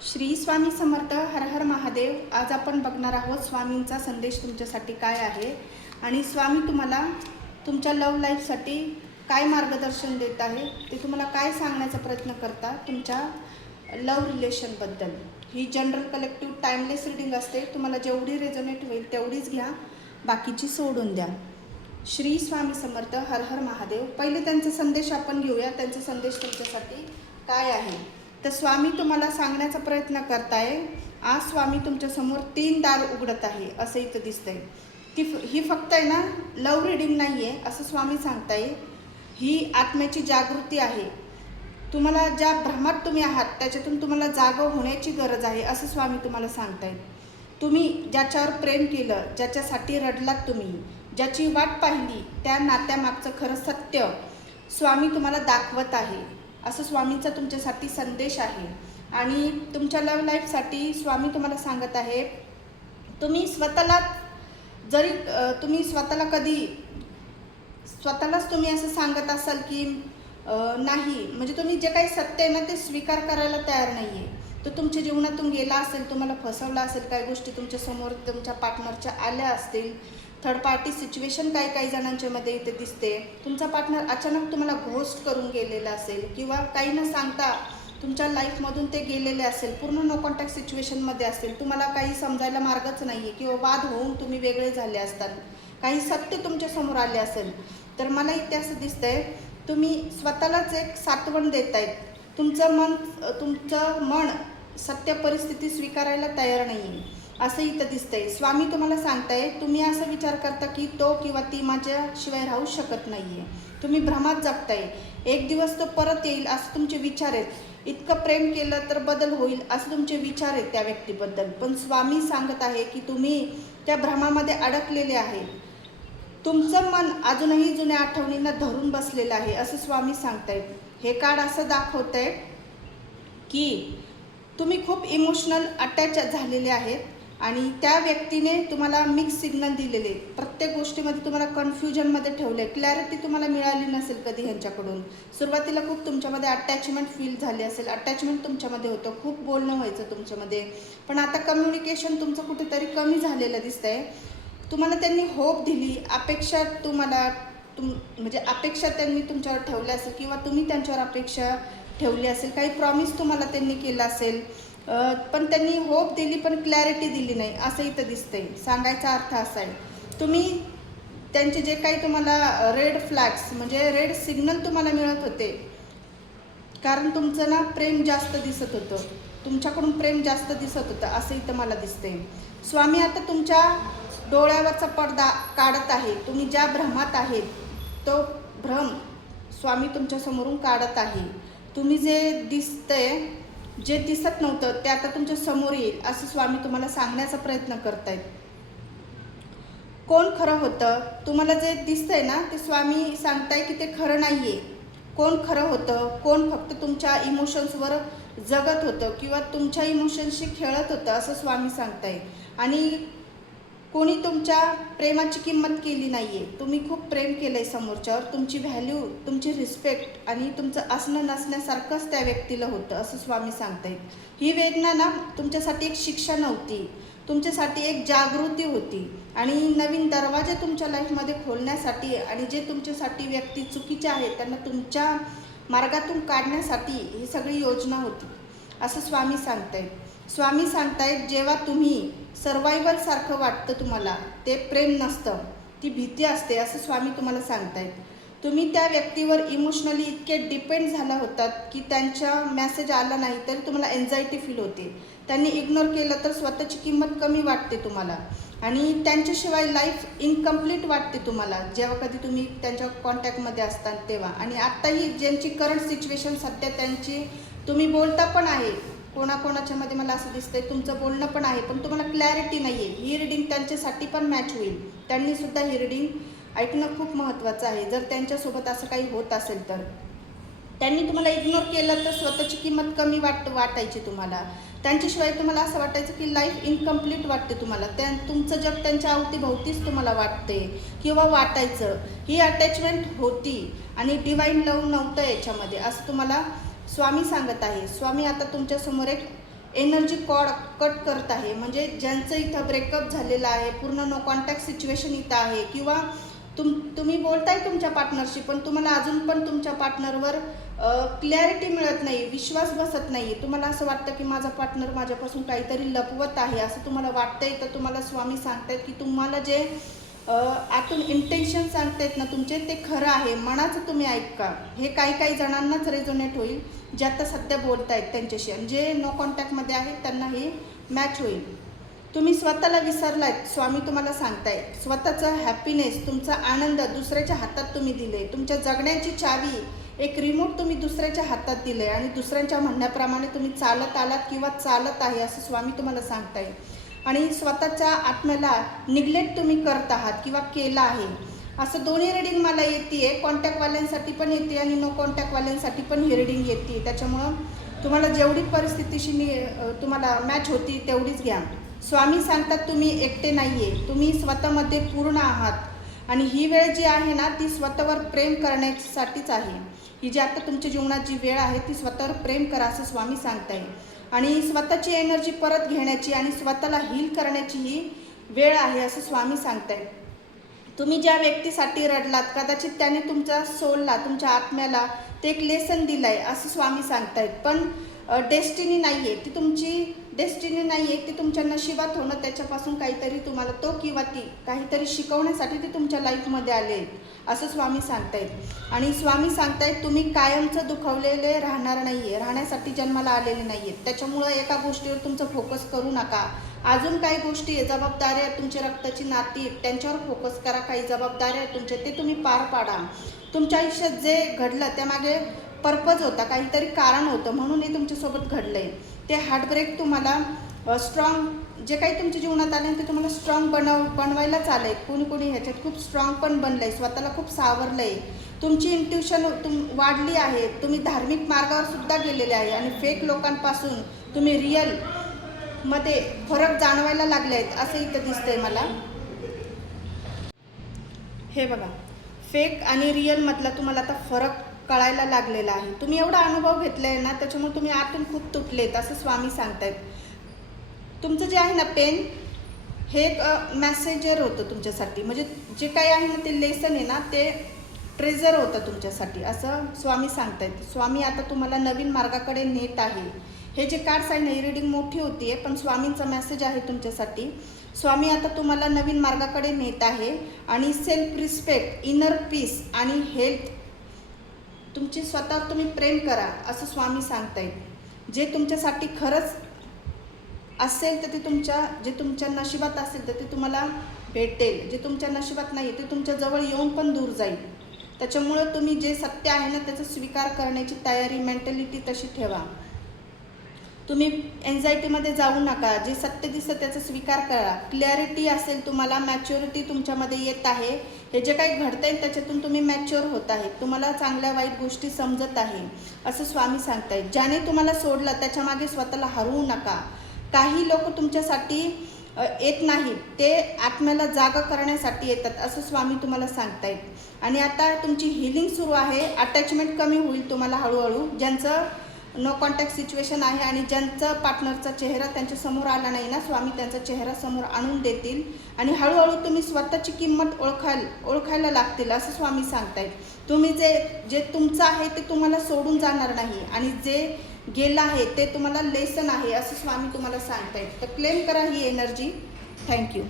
श्री स्वामी समर्थ. हर हर महादेव. आज आपण बघणार आहोत स्वामींचा संदेश तुमच्यासाठी काय आहे आणि स्वामी तुम्हाला तुमच्या लव्ह लाईफसाठी काय मार्गदर्शन देत आहे, ते तुम्हाला काय सांगण्याचा प्रयत्न करता तुमच्या लव्ह रिलेशनबद्दल. ही जनरल कलेक्टिव्ह टाइमलेस रीडिंग असते. तुम्हाला जेवढी रेझोनेट होईल तेवढीच घ्या, बाकीची सोडून द्या. श्री स्वामी समर्थ. हर हर महादेव. पहिले त्यांचा संदेश आपण घेऊया. त्यांचा संदेश तुमच्यासाठी काय आहे. तर स्वामी तुम्हाला सांगण्याचा प्रयत्न करताय. आज स्वामी तुमच्यासमोर 3 दार उघडत आहे असं इथं दिसतंय. ही फक्त आहे ना लव रीडिंग नाही आहे असं स्वामी सांगताय. ही आत्म्याची जागृती आहे. तुम्हाला ज्या भ्रमात तुम्ही आहात त्याच्यातून तुम्हाला जागं होण्याची गरज आहे असं स्वामी तुम्हाला सांगतायत. तुम्ही ज्याच्यावर प्रेम केलं, ज्याच्यासाठी रडलात, तुम्ही ज्याची वाट पाहिली, त्या नात्यामागचं खरं सत्य स्वामी तुम्हाला दाखवत आहे असं स्वामींचा तुमच्यासाठी संदेश आहे. आणि तुमच्या लव्ह लाईफसाठी स्वामी तुम्हाला सांगत आहे, तुम्ही स्वतःला जरी तुम्ही स्वतःलाच तुम्ही असं सांगत असाल की नाही, म्हणजे तुम्ही जे काही सत्य आहे ना ते स्वीकार करायला तयार नाही आहे. तो तुमच्या जीवनातून गेला असेल, तुम्हाला फसवला असेल, काही गोष्टी तुमच्यासमोर तुमच्या पार्टनरच्या आल्या असतील. थर्ड पार्टी सिच्युएशन काही जणांच्या मध्ये इथे दिसते. तुमचा पार्टनर अचानक तुम्हाला घोस्ट करून गेलेला असेल किंवा काही न सांगता तुमच्या लाईफमधून ते गेलेले असेल. पूर्ण नो कॉन्टॅक्ट सिच्युएशनमध्ये असेल. तुम्हाला काही समजायला मार्गच नाही आहे किंवा वाद होऊन तुम्ही वेगळे झाले असतात. काही सत्य तुमच्यासमोर आले असेल. तर मला इथे असं दिसतंय, तुम्ही स्वतःलाच एक सात्वन देत आहेत. तुमचं मन सत्य परिस्थिती स्वीकारायला तयार नाही आहे असं इथं दिसतंय. स्वामी तुम्हाला सांगताय, तुम्ही असा विचार करता की तो किंवा ती माझ्याशिवाय राहू शकत नाही आहे. तुम्ही भ्रमात जगताय. एक दिवस तो परत येईल असं तुमचे विचार आहेत. इतकं प्रेम केलं तर बदल होईल असं तुमचे विचार आहेत त्या व्यक्तीबद्दल. पण स्वामी सांगत आहे की तुम्ही त्या भ्रमामध्ये अडकलेले आहे. तुमचं मन अजूनही जुन्या आठवणींना धरून बसलेलं आहे असं स्वामी सांगतायत. हे कार्ड असं दाखवत आहे की तुम्ही खूप इमोशनल अटॅच झालेले आहेत आणि त्या व्यक्तीने तुम्हाला मिक्स सिग्नल दिलेले. प्रत्येक गोष्टीमध्ये तुम्हाला कन्फ्युजनमध्ये ठेवले. क्लॅरिटी तुम्हाला मिळाली नसेल कधी ह्यांच्याकडून. सुरुवातीला खूप तुमच्यामध्ये अटॅचमेंट फील झाली असेल. अटॅचमेंट तुमच्यामध्ये होतं, खूप बोलणं व्हायचं तुमच्यामध्ये. पण आता कम्युनिकेशन तुमचं कुठेतरी कमी झालेलं दिसतंय. तुम्हाला त्यांनी होप दिली, अपेक्षा म्हणजे अपेक्षा त्यांनी तुमच्यावर ठेवल्या असेल किंवा तुम्ही त्यांच्यावर अपेक्षा ठेवली असेल. काही प्रॉमिस तुम्हाला त्यांनी केलं असेल, पण त्यांनी होप दिली पण क्लॅरिटी दिली नाही असं इथं दिसतंय. सांगायचा अर्थ असा आहे, तुम्ही त्यांचे जे काही तुम्हाला रेड फ्लॅग्स म्हणजे रेड सिग्नल तुम्हाला मिळत होते, कारण तुमचं ना प्रेम जास्त दिसत होतं, तुमच्याकडून प्रेम जास्त दिसत होतं असं इथं मला दिसतंय. स्वामी आता तुमच्या डोळ्यावरचा पडदा काढत आहे. तुम्ही ज्या भ्रमात आहेत तो भ्रम स्वामी तुमच्यासमोरून काढत आहे. तुम्ही जे दिसत नव्हतं ते आता तुमच्या समोर येईल असं स्वामी तुम्हाला सांगण्याचा प्रयत्न करतायत. कोण खरं होतं तुम्हाला जे दिसतंय ना ते स्वामी सांगताय की ते खरं नाही आहे. कोण खरं होतं, कोण फक्त तुमच्या इमोशन्सवर जगत होतं किंवा तुमच्या इमोशन्सशी खेळत होतं असं स्वामी सांगताय. आणि कोणी तुमच्या प्रेमाची किंमत केली नाही आहे. तुम्ही खूप प्रेम केलं आहे समोरच्यावर. तुमची व्हॅल्यू, तुमची रिस्पेक्ट आणि तुमचं असणं नसण्यासारखंच त्या व्यक्तीला होतं असं स्वामी सांगतायत. ही वेदना ना तुमच्यासाठी एक शिक्षा नव्हती, तुमच्यासाठी एक जागृती होती आणि नवीन दरवाजे तुमच्या लाईफमध्ये खोलण्यासाठी आणि जे तुमच्यासाठी व्यक्ती चुकीचे आहेत त्यांना तुमच्या मार्गातून काढण्यासाठी ही सगळी योजना होती असं स्वामी सांगतायत. स्वामी सांगतायत, जेव्हा तुम्ही सर्वायवलसारखं वाटतं तुम्हाला, ते प्रेम नसतं, ती भीती असते असं स्वामी तुम्हाला सांगतायत. तुम्ही त्या व्यक्तीवर इमोशनली इतके डिपेंड झाला होतात की त्यांचा मेसेज आला नाही तरी तुम्हाला एन्झायटी फील होते. त्यांनी इग्नोर केलं तर स्वतःची किंमत कमी वाटते तुम्हाला आणि त्यांच्याशिवाय लाईफ इनकम्प्लीट वाटते तुम्हाला जेव्हा कधी तुम्ही त्यांच्या कॉन्टॅक्टमध्ये असतात तेव्हा. आणि आत्ताही ज्यांची करंट सिच्युएशन सध्या त्यांची तुम्ही बोलता पण आहे कोणाकोणाच्यामध्ये, मला असं दिसतंय तुमचं बोलणं पण आहे पण तुम्हाला क्लॅरिटी नाही आहे. ही रीडिंग त्यांच्यासाठी पण मॅच होईल. त्यांनीसुद्धा ही रीडिंग ऐकणं खूप महत्त्वाचं आहे. जर त्यांच्यासोबत असं काही होत असेल तर त्यांनी तुम्हाला इग्नोर केलं तर स्वतःची किंमत कमी वाटायची तुम्हाला. त्यांच्याशिवाय तुम्हाला असं वाटायचं की लाईफ इनकम्प्लीट वाटते तुम्हाला. तुमचं जग त्यांच्या अवतीभोवतीच तुम्हाला वाटते किंवा वाटायचं. ही अटॅचमेंट होती आणि डिवाईन लव्ह नव्हतं याच्यामध्ये असं तुम्हाला स्वामी सांगत आहे. स्वामी आता तुमच्यासमोर एक एनर्जी कट करत आहे. म्हणजे ज्यांचं इथं ब्रेकअप झालेलं आहे, पूर्ण नो कॉन्टॅक्ट सिच्युएशन इथं आहे, किंवा तुम्ही बोलताय तुमच्या पार्टनरशी पण तुम्हाला अजून पण तुमच्या पार्टनरवर क्लॅरिटी मिळत नाही, विश्वास बसत नाही. तुम्हाला असं वाटतं की माझा पार्टनर माझ्यापासून काहीतरी लपवत आहे असं तुम्हाला वाटतंय. तर तुम्हाला स्वामी सांगतायत की तुम्हाला जे आतून इंटेन्शन सांगतायत ना तुमचे, ते खरं आहे. मनाचं तुम्ही ऐका. हे काही जणांनाच रेझोनेट होईल जे आता सध्या बोलतायत त्यांच्याशी, आणि जे नो कॉन्टॅक्टमध्ये आहेत त्यांना हे मॅच होईल. तुम्ही स्वतःला विसरलात. स्वामी तुम्हाला सांगताय स्वतःचं हॅपीनेस, तुमचा आनंद दुसऱ्याच्या हातात तुम्ही दिले. तुमच्या जगण्याची चावी, एक रिमोट तुम्ही दुसऱ्याच्या हातात दिले आणि दुसऱ्यांच्या म्हणण्याप्रमाणे तुम्ही चालत आलात किंवा चालत आहे असं स्वामी तुम्हाला सांगताय. आणि स्वतःच्या आत्म्याला निग्लेक्ट तुम्ही करत आहात किंवा केला आहे. असं दोन्ही रीडिंग मला येते. कॉन्टॅक्टवाल्यांसाठी पण येते आणि नो कॉन्टॅक्टवाल्यांसाठी पण ही रीडिंग येते. त्याच्यामुळं तुम्हाला जेवढी परिस्थितीशी तुम्हाला मॅच होती तेवढीच घ्या. स्वामी सांगतात तुम्ही एकटे नाही आहे, तुम्ही स्वतःमध्ये पूर्ण आहात. आणि ही वेळ जी आहे ना ती स्वतःवर प्रेम करण्यासाठीच आहे. ही जी आता तुमच्या जीवनात जी वेळ आहे ती स्वतःवर प्रेम करा असं स्वामी सांगताय. आणि स्वतःची एनर्जी परत घेण्याची आणि स्वतःला हील करण्याची ही वेळ आहे असं स्वामी सांगताय. तुम्ही ज्या व्यक्तीसाठी रडलात कदाचित त्याने तुमच्या सोलला, तुमच्या आत्म्याला ते एक लेसन दिलं आहे असं स्वामी सांगतायत. पण डेस्टिनी नाही आहे ती, तुमची डेस्टिनी नाही आहे ती तुमच्या नशिबात होणं. त्याच्यापासून काहीतरी तुम्हाला तो किंवा ती काहीतरी शिकवण्यासाठी ते तुमच्या लाईफमध्ये आले असं स्वामी सांगतायत. आणि स्वामी सांगतायत तुम्ही कायमचं दुखवलेले राहणार नाही आहे, राहण्यासाठी जन्माला आलेले नाही आहेत. त्याच्यामुळं एका गोष्टीवर तुमचं फोकस करू नका. अजून काही गोष्टी आहे, जबाबदाऱ्या आहेत, तुमची रक्ताची नाती त्यांच्यावर फोकस करा. काही जबाबदाऱ्या आहेत तुमचे, ते तुम्ही पार पाडा. तुमच्या आयुष्यात जे घडलं त्यामागे पर्पज होता, काहीतरी कारण होतं म्हणून हे तुमच्यासोबत घडलं आहे. ते हार्टब्रेक तुम्हाला स्ट्रॉंग जे काही तुमच्या जीवनात आले ते तुम्हाला स्ट्रॉंग बनवायलाच आलं आहे. कोणी ह्याच्यात खूप स्ट्रॉंग पण बनलं आहे, स्वतःला खूप सावरलं आहे. तुमची इंट्युशन वाढली आहे. तुम्ही धार्मिक मार्गावर सुद्धा गेलेले आहे आणि फेक लोकांपासून तुम्ही रिअलमध्ये फरक जाणवायला लागले आहेत असं इथं दिसतंय मला. हे बघा, फेक आणि रिअलमधला तुम्हाला आता फरक कळायला लागलेला आहे. तुम्ही एवढा अनुभव घेतला आहे ना त्याच्यामुळे तुम्ही आतून खूप तुटलेत असं स्वामी सांगतायत. तुमचं जे आहे ना पेन, हे एक मॅसेजर होतं तुमच्यासाठी. म्हणजे जे काही आहे ना ते लेसन आहे ना ते ट्रेझर होतं तुमच्यासाठी असं स्वामी सांगतायत. स्वामी आता तुम्हाला नवीन मार्गाकडे नेत आहे. हे जे कार्ड्स आहे ना ही रीडिंग मोठी होती आहे पण स्वामींचा मेसेज आहे तुमच्यासाठी. स्वामी आता तुम्हाला नवीन मार्गाकडे नेत आहे आणि सेल्फ रिस्पेक्ट, इनर पीस आणि हेल्थ, तुमची स्वतःवर तुम्ही प्रेम करा असं स्वामी सांगतायत. जे तुमच्यासाठी खरंच असेल तर ते जे तुमच्या नशिबात असेल तर ते तुम्हाला भेटेल. जे तुमच्या नशिबात नाही ते तुमच्या जवळ येऊन पण दूर जाईल. त्याच्यामुळं तुम्ही जे सत्य आहे ना त्याचा स्वीकार करण्याची तयारी, मेंटॅलिटी तशी ठेवा. तुम्ही एन्झायटीमध्ये जाऊ नका. जे सत्य दिसतं त्याचा स्वीकार करा. क्लॅरिटी असेल तुम्हाला, मॅच्युरिटी तुमच्यामध्ये येत आहे. हे जे काही घडतं आहे त्याच्यातून तुम्ही मॅच्युअर होत आहे. तुम्हाला चांगल्या वाईट गोष्टी समजत आहे असं स्वामी सांगतायत. ज्याने तुम्हाला सोडलं त्याच्यामागे स्वतःला हरवू नका. काही लोक तुमच्यासाठी येत नाहीत, ते आत्म्याला जागा करण्यासाठी येतात असं स्वामी तुम्हाला सांगतायत. आणि आता तुमची हिलिंग सुरू आहे. अटॅचमेंट कमी होईल तुम्हाला हळूहळू. ज्यांचं नो कॉन्टॅक्ट सिच्युएशन आहे आणि ज्यांचा पार्टनरचा चेहरा त्यांच्यासमोर आला नाही ना स्वामी त्यांचा चेहरा समोर आणून देतील. आणि हळूहळू तुम्ही स्वतःची किंमत ओळखायला लागतील असं स्वामी सांगतायत. तुम्ही जे तुमचं आहे ते तुम्हाला सोडून जाणार नाही आणि जे गेलं आहे ते तुम्हाला लेसन आहे असं स्वामी तुम्हाला सांगतायत. तर क्लेम करा ही एनर्जी. थँक्यू.